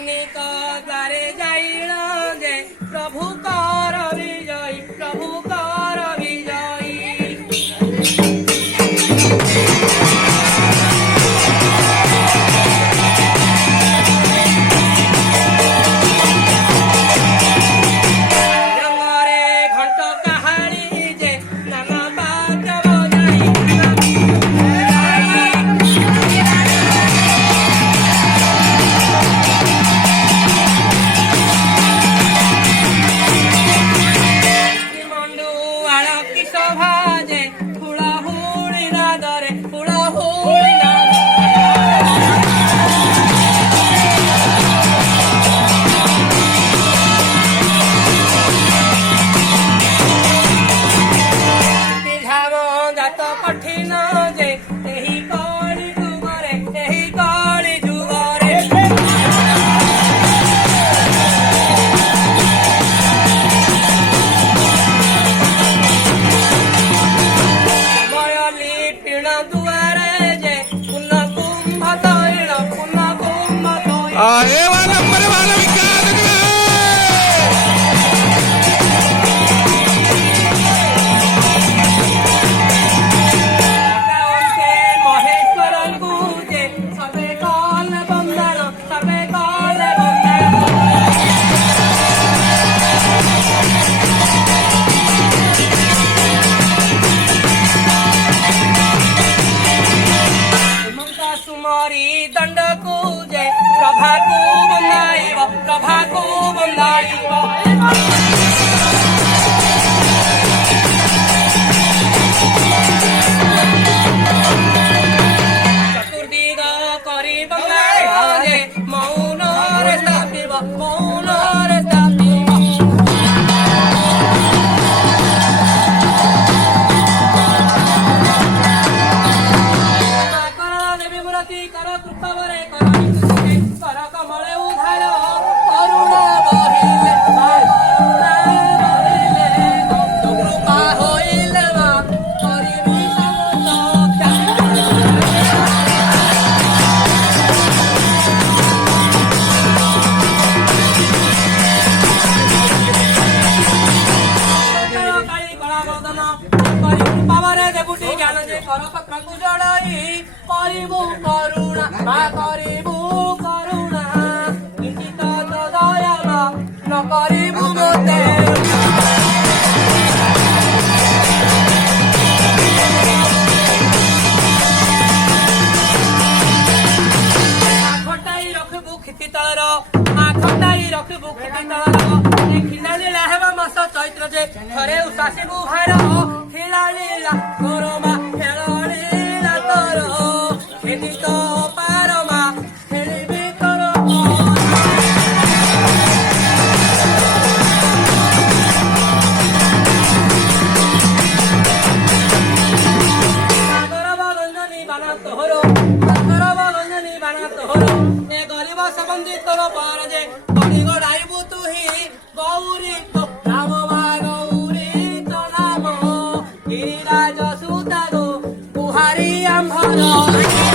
तो द्वारे जाइल जे प्रभु कर विजयी प्रभु कर विजयी कठिन जे एही कली जुगरे एही कली जुगरे बयली टीण दुआरे जे पुन कुंभ तैल दंड को जय प्रभा को बंदाइब चतुर्दिग करी बंदाइब जे मौन रे स्थापिब कर कृपा बरे कर कमले उधार करुणा बहिले कृपा होइले करिबी काली कला बदन करी कृपा बरे देबुटी ज्ञान जे कर पत्र को जड़ाई करिबु करुणा करिबु करुणा किंचित दया न करिबु मोते आखटाई रखबु खेती तलर आखटाई रखबु खेती तलर खिलाली लाहबा मास चैत्र जे थरे उसासिबु भार खिलाली ला गरमा खेलाली तोर खेती तो पारमा खेलिबी तोर गंजनी बाना तोहर ए गरीब सबंधी तोर पर जे बड़ी गड़ाइबु तुही गौरी तो राम मा गौरी तो नाम गिरिराज सुता गो बुहारी आंभर